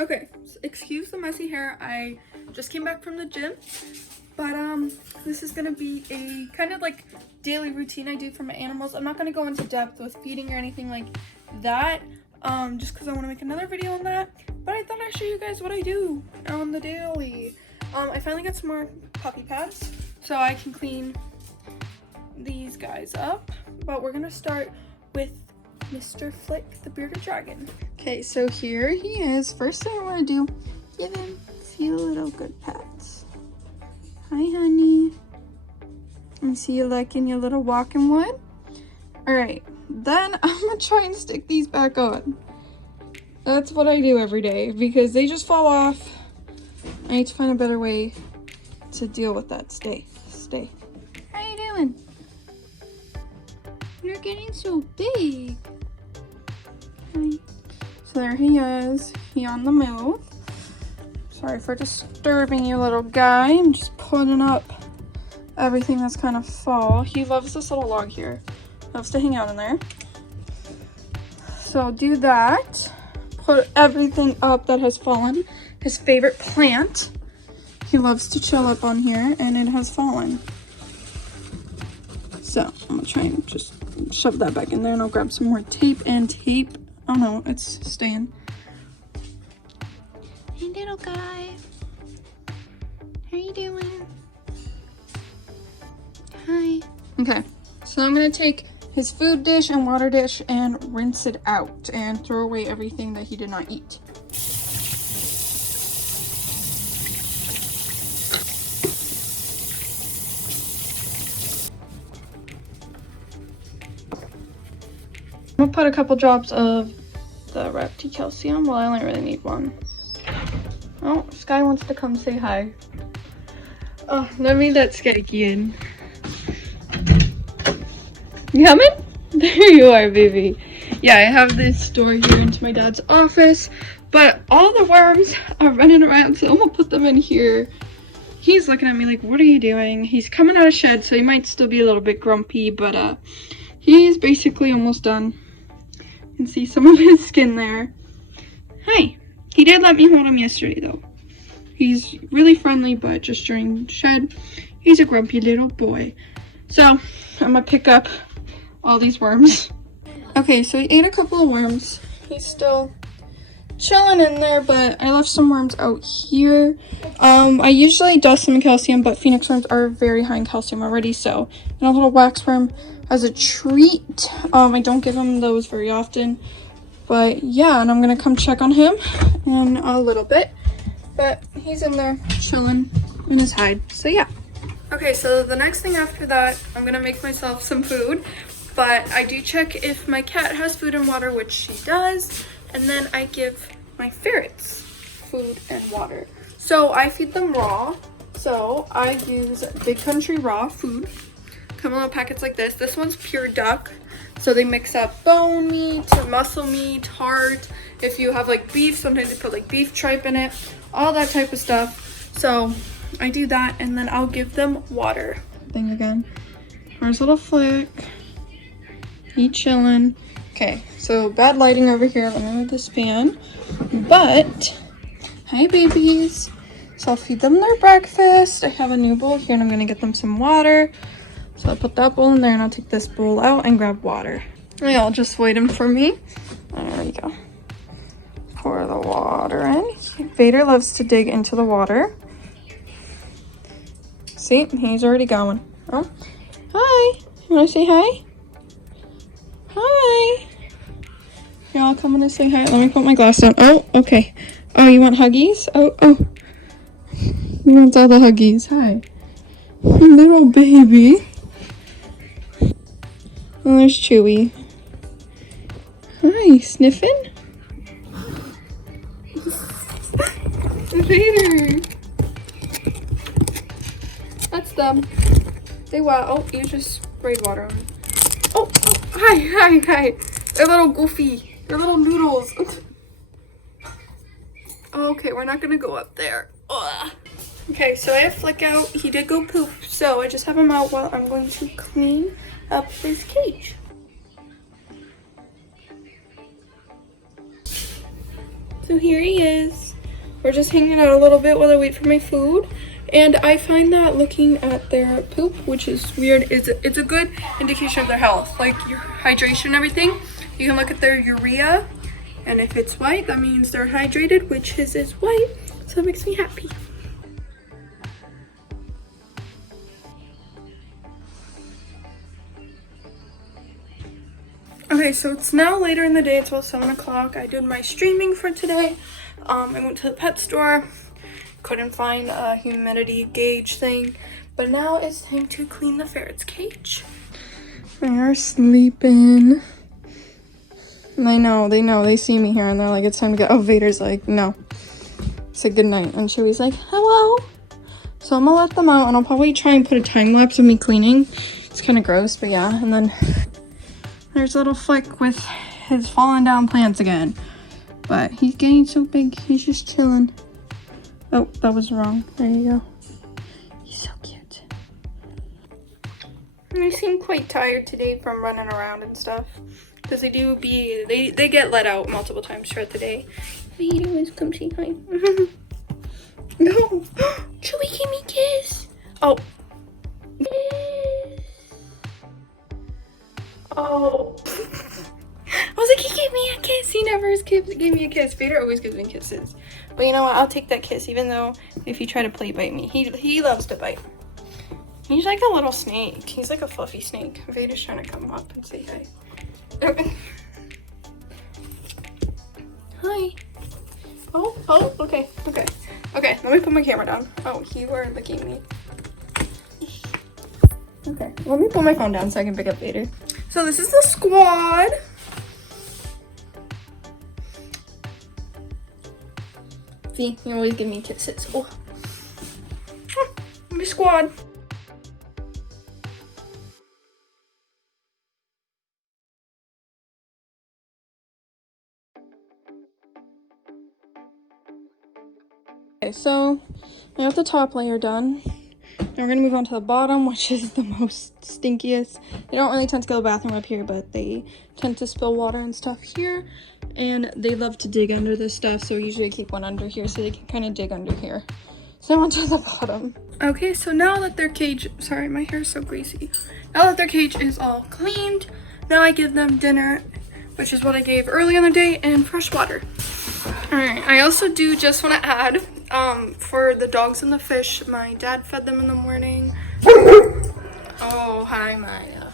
Okay, so excuse the messy hair. I just came back from the gym, but this is gonna be a kind of like daily routine I do for my animals. I'm not gonna go into depth with feeding or anything like that, just because I want to make another video on that. But I thought I'd show you guys what I do on the daily. I finally got some more puppy pads, so I can clean these guys up. But we're gonna start with Mr. Flick, the bearded dragon. Okay, so here he is. First thing I want to do, give him a few little good pats. Hi, honey. I see you liking your little walking one. All right, then I'm gonna try and stick these back on. That's what I do every day because they just fall off. I need to find a better way to deal with that. Stay. How you doing? You're getting so big. Hi. So there he is. He on the move. Sorry for disturbing you, little guy. I'm just putting up everything that's kind of fall. He loves this little log here. Loves to hang out in there. So I'll do that. Put everything up that has fallen. His favorite plant. He loves to chill up on here, and it has fallen. So I'm gonna try and just shove that back in there, and I'll grab some more tape and tape. Oh no, it's staying. Hey little guy. How you doing? Hi. Okay, so I'm gonna take his food dish and water dish and rinse it out and throw away everything that he did not eat. I'm gonna put a couple drops of the Repti Calcium. Well, I only really need one. Oh, Sky wants to come say hi. Oh, let me let Skyky in. You coming? There you are, baby. Yeah, I have this door here into my dad's office, but all the worms are running around, so I'm gonna put them in here. He's looking at me like, what are you doing? He's coming out of shed, so he might still be a little bit grumpy, but he's basically almost done. You can see some of his skin there. Hi. He did let me hold him yesterday, though. He's really friendly, but just during shed, he's a grumpy little boy. So, I'm gonna pick up all these worms. Okay, so he ate a couple of worms. He's still chilling in there, but I left some worms out here. I usually dust them in calcium, but Phoenix worms are very high in calcium already, so. And a little wax worm as a treat. I don't give him those very often. But yeah, and I'm gonna come check on him in a little bit. But he's in there chilling in his hide, so yeah. Okay, so the next thing after that, I'm gonna make myself some food. But I do check if my cat has food and water, which she does. And then I give my ferrets food and water. So I feed them raw. So I use Big Country Raw food. Come in little packets like this. This one's pure duck. So they mix up bone meat, muscle meat, heart. If you have like beef, sometimes they put like beef tripe in it. All that type of stuff. So I do that, and then I'll give them water. Thing again. Here's little Flick. He chilling. Okay, so bad lighting over here. Let me move this fan. But, hi babies. So I'll feed them their breakfast. I have a new bowl here, and I'm gonna get them some water. So I'll put that bowl in there, and I'll take this bowl out and grab water. Y'all just waiting for me. There we go. Pour the water in. Vader loves to dig into the water. See, he's already going. Oh, hi. You wanna say hi? Hi. Y'all coming to say hi? Let me put my glass down. Oh, okay. Oh, you want huggies? Oh. You want all the huggies. Hi. Little baby. Oh, there's Chewy. Hi, sniffing? Vader. That's them. They wet. Oh, you just sprayed water on them. Oh, hi. They're little goofy. They're little noodles. Okay, we're not gonna go up there. Ugh. Okay, so I have Flick out. He did go poop, so I just have him out while I'm going to clean up his cage. So here he is. we're just hanging out a little bit while I wait for my food. And I find that looking at their poop, which is weird, it's a good indication of their health, like your hydration and everything. You can look at their urea, and if it's white, that means they're hydrated, which his is white, so it makes me happy. Okay, so it's now later in the day, it's about 7 o'clock. I did my streaming for today. I went to the pet store, couldn't find a humidity gauge thing, but now it's time to clean the ferret's cage. They are sleeping. They know, they see me here and they're like, it's time to go. Oh, Vader's like, no. Say goodnight. And Chewy's like, hello. So I'm gonna let them out and I'll probably try and put a time lapse of me cleaning. It's kind of gross, but yeah. And then there's a little Flick with his falling down plants again. But he's getting so big, he's just chilling. Oh, that was wrong. There you go. He's so cute. And they seem quite tired today from running around and stuff. Because they get let out multiple times throughout the day. Vader always come say hi. No. Chewy, give me a kiss. Oh. Kiss. Oh. I was like, he gave me a kiss. He never gave me a kiss. Vader always gives me kisses. But you know what? I'll take that kiss, even though if you try to play bite me, he loves to bite. He's like a little snake. He's like a fluffy snake. Vader's trying to come up and say hi. Hi. Oh, okay. Okay, let me put my camera down. Oh, you are looking at me. Okay, let me put my phone down so I can pick up Vader. So this is the squad. See, you always give me kisses. Oh. My squad. Okay, so I got the top layer done. Now we're gonna move on to the bottom, which is the most stinkiest. They don't really tend to go to the bathroom up here, but they tend to spill water and stuff here. And they love to dig under this stuff, so usually I keep one under here so they can kind of dig under here. So I went to the bottom. Okay, so now that their cage, sorry, my hair is so greasy. Now that their cage is all cleaned, now I give them dinner, which is what I gave early in the day, and fresh water. All right, I also do just want to add, for the dogs and the fish, my dad fed them in the morning. Oh, hi, Maya.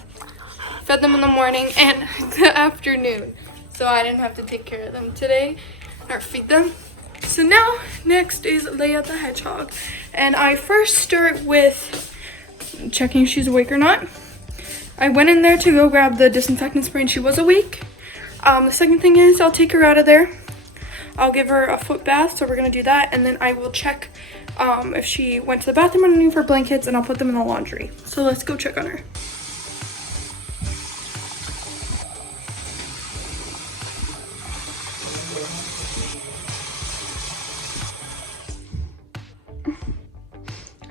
Fed them in the morning and the afternoon. So I didn't have to take care of them today, or feed them. So now, next is Leia the Hedgehog. And I first start with checking if she's awake or not. I went in there to go grab the disinfectant spray and she was awake. The second thing is I'll take her out of there. I'll give her a foot bath, so we're gonna do that. And then I will check if she went to the bathroom underneath her blankets, and I'll put them in the laundry. So let's go check on her.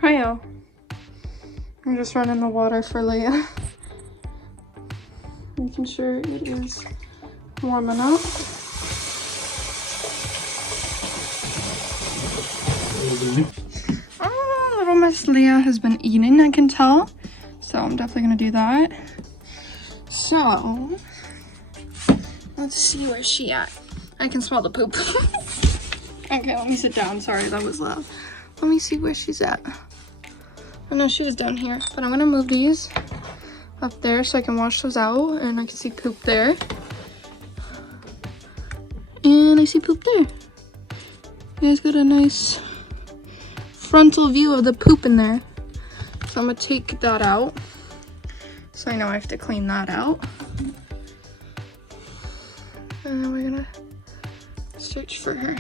Hiyo. I'm just running the water for Leia. Making sure it is warm enough. Oh, little Miss Leia has been eating, I can tell. So I'm definitely gonna do that. So, let's see where she at. I can smell the poop. Okay, let me sit down. Sorry, that was loud. Let me see where she's at. I know she was down here, but I'm gonna move these up there so I can wash those out, and I can see poop there. And I see poop there. You guys got a nice frontal view of the poop in there. So I'm gonna take that out. So I know I have to clean that out. And then we're gonna search for her,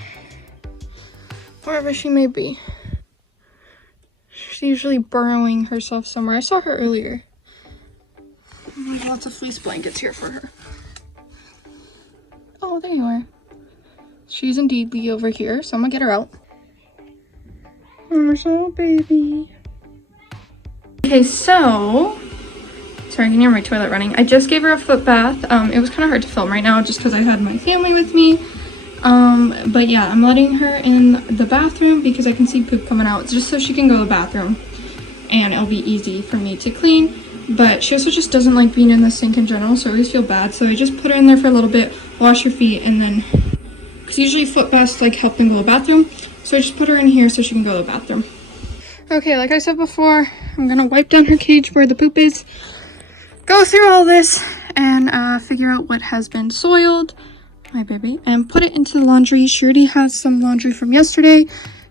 wherever she may be. She's usually burrowing herself somewhere. I saw her earlier. There's lots of fleece blankets here for her. Oh, there you are. She's indeedly over here, so I'm gonna get her out. There's a little baby. Okay, so sorry, I can hear my toilet running. I just gave her a foot bath. It was kind of hard to film right now just because I had my family with me. But yeah, I'm letting her in the bathroom because I can see poop coming out, just so she can go to the bathroom and it'll be easy for me to clean. But she also just doesn't like being in the sink in general, so I always feel bad. So I just put her in there for a little bit, wash her feet, and then, because usually foot baths like help them go to the bathroom, so I just put her in here so she can go to the bathroom. Okay, like I said before, I'm gonna wipe down her cage where the poop is, go through all this, and figure out what has been soiled, my baby, and put it into the laundry. She already has some laundry from yesterday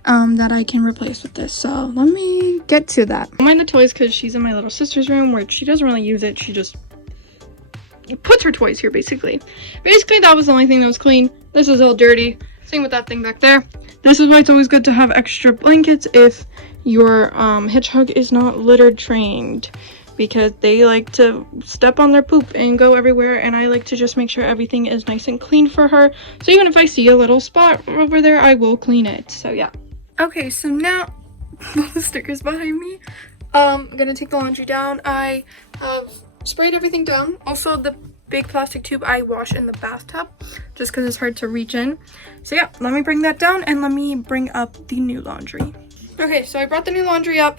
that I can replace with this, so let me get to that. I don't mind the toys because she's in my little sister's room where she doesn't really use it. She just puts her toys here, basically. That was the only thing that was clean. This is all dirty. Same with that thing back there. This is why it's always good to have extra blankets if your hedgehog is not litter trained, because they like to step on their poop and go everywhere, and I like to just make sure everything is nice and clean for her. So even if I see a little spot over there, I will clean it. So yeah. Okay, so now the stickers behind me. I'm gonna take the laundry down. I have sprayed everything down. Also, the big plastic tube I wash in the bathtub just because it's hard to reach in. So yeah, let me bring that down and let me bring up the new laundry. Okay, so I brought the new laundry up.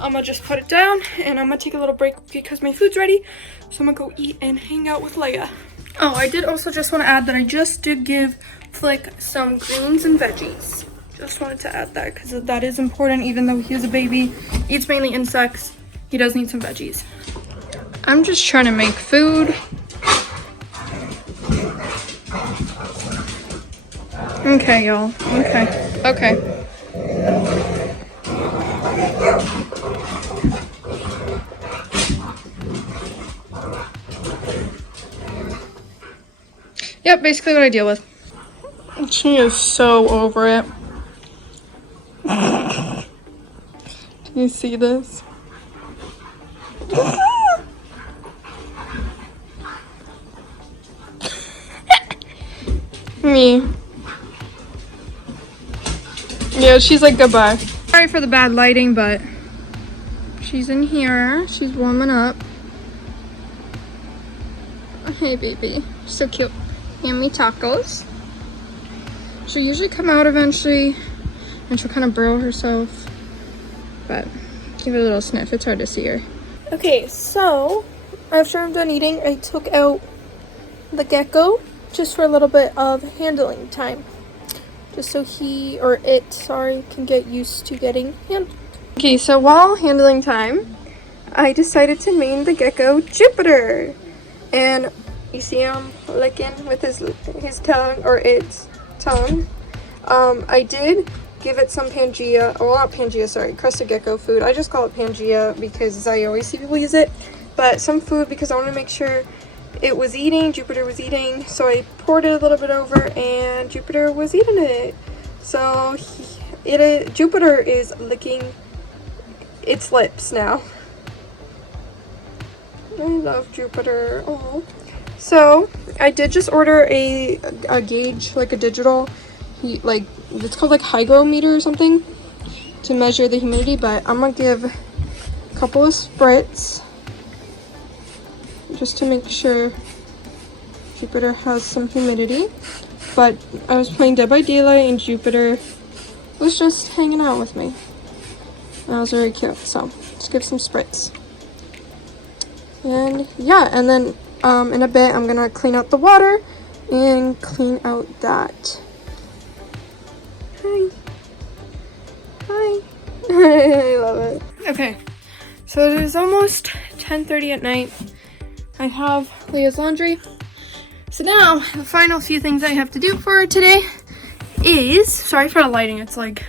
I'm gonna just put it down and I'm gonna take a little break because my food's ready. So I'm gonna go eat and hang out with Leia. Oh, I did also just want to add that I just did give Flick some greens and veggies. Just wanted to add that because that is important. Even though he is a baby, eats mainly insects, he does need some veggies. I'm just trying to make food. Okay, y'all. Okay. Yep, basically what I deal with. She is so over it. Do you see this? Me. Yeah, she's like, goodbye. Sorry for the bad lighting, but she's in here. She's warming up. Hey, baby. So cute. Yummy tacos. She'll usually come out eventually, and she'll kind of burrow herself. But give it a little sniff. It's hard to see her. Okay, so after I'm done eating, I took out the gecko just for a little bit of handling time. Just so he, or it, sorry, can get used to getting handled. Okay, so while handling time, I decided to name the gecko Jupiter. And you see him licking with his tongue, or its tongue. I did give it some Pangea, well not Pangea, sorry, crested gecko food. I just call it Pangea because I always see people use it. But some food because I want to make sure it was eating, Jupiter was eating. So I poured it a little bit over and Jupiter was eating it. So Jupiter is licking its lips now. I love Jupiter. Oh. So I did just order a gauge, like a digital, it's called like hygrometer or something, to measure the humidity. But I'm gonna give a couple of spritz just to make sure Jupiter has some humidity. But I was playing Dead by Daylight and Jupiter was just hanging out with me. That was very cute. So let's give some spritz. And yeah, and then in a bit I'm gonna clean out the water and clean out that. Hi. I love it. Okay, so it is almost 10:30 at night. I have Leah's laundry. So now the final few things I have to do for her today is, sorry for the lighting, it's like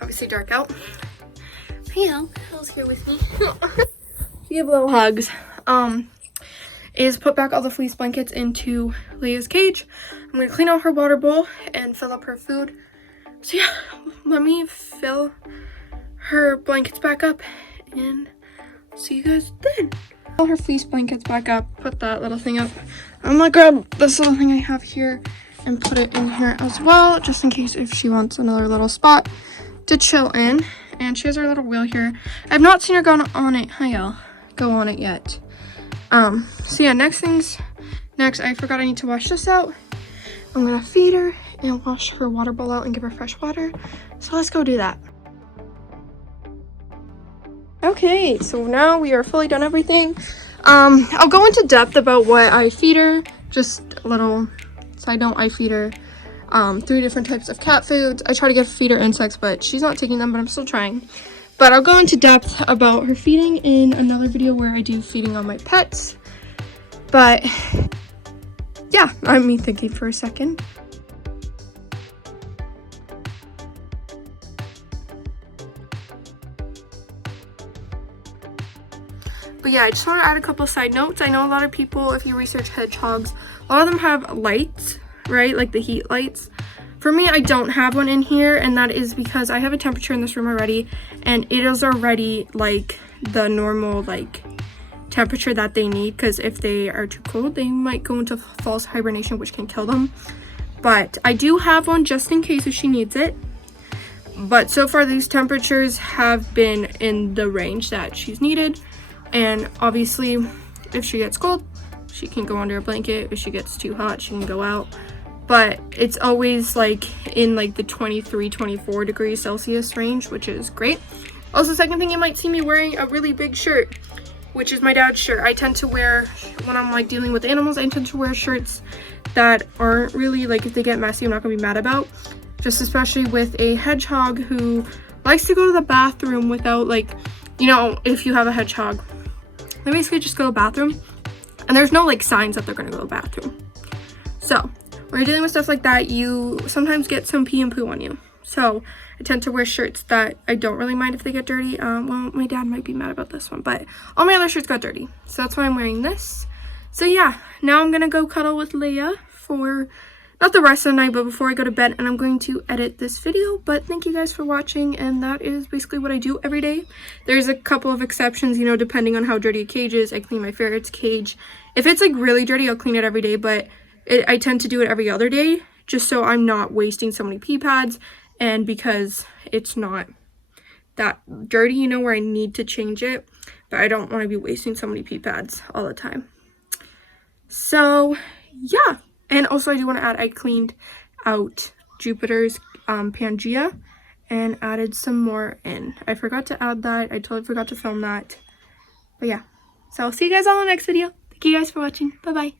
obviously dark out. Hello, Hell's here with me. Give little hugs. Is put back all the fleece blankets into Leah's cage. I'm gonna clean out her water bowl and fill up her food. So yeah, let me fill her blankets back up and see you guys then. All her fleece blankets back up, put that little thing up. I'm gonna grab this little thing I have here and put it in here as well, just in case if she wants another little spot to chill in. And she has her little wheel here. I've not seen her go on it. Hi y'all. Go on it yet. So yeah, next, I forgot I need to wash this out. I'm gonna feed her and wash her water bowl out and give her fresh water. So let's go do that. Okay, so now we are fully done everything. I'll go into depth about what I feed her. Just a little side note, I feed her 3 different types of cat foods. I try to feed her insects, but she's not taking them, but I'm still trying. But I'll go into depth about her feeding in another video where I do feeding on my pets. But yeah, I'm me thinking for a second. But yeah, I just want to add a couple side notes. I know a lot of people, if you research hedgehogs, a lot of them have lights, right? Like the heat lights. For me, I don't have one in here, and that is because I have a temperature in this room already, and it is already like the normal like temperature that they need, because if they are too cold, they might go into false hibernation, which can kill them. But I do have one just in case if she needs it. But so far, these temperatures have been in the range that she's needed. And obviously, if she gets cold, she can go under a blanket. If she gets too hot, she can go out. But it's always like in like the 23, 24 degrees Celsius range, which is great. Also, second thing, you might see me wearing a really big shirt, which is my dad's shirt. I tend to wear, when I'm like dealing with animals, I tend to wear shirts that aren't really like, if they get messy, I'm not gonna be mad about. Just especially with a hedgehog who likes to go to the bathroom without like, you know, if you have a hedgehog, they basically just go to the bathroom and there's no like signs that they're gonna go to the bathroom. So when you're dealing with stuff like that, you sometimes get some pee and poo on you. So I tend to wear shirts that I don't really mind if they get dirty. Well, my dad might be mad about this one, but all my other shirts got dirty. So that's why I'm wearing this. So yeah, now I'm gonna go cuddle with Leia for not the rest of the night, but before I go to bed, and I'm going to edit this video. But thank you guys for watching, and that is basically what I do every day. There's a couple of exceptions, you know, depending on how dirty a cage is. I clean my ferret's cage. If it's like really dirty, I'll clean it every day, but I tend to do it every other day, just so I'm not wasting so many pee pads, and because it's not that dirty, you know, where I need to change it, but I don't want to be wasting so many pee pads all the time. So yeah. And also I do want to add, I cleaned out Jupiter's Pangea and added some more in. I forgot to add that. I totally forgot to film that. But yeah. So I'll see you guys all in the next video. Thank you guys for watching. Bye-bye.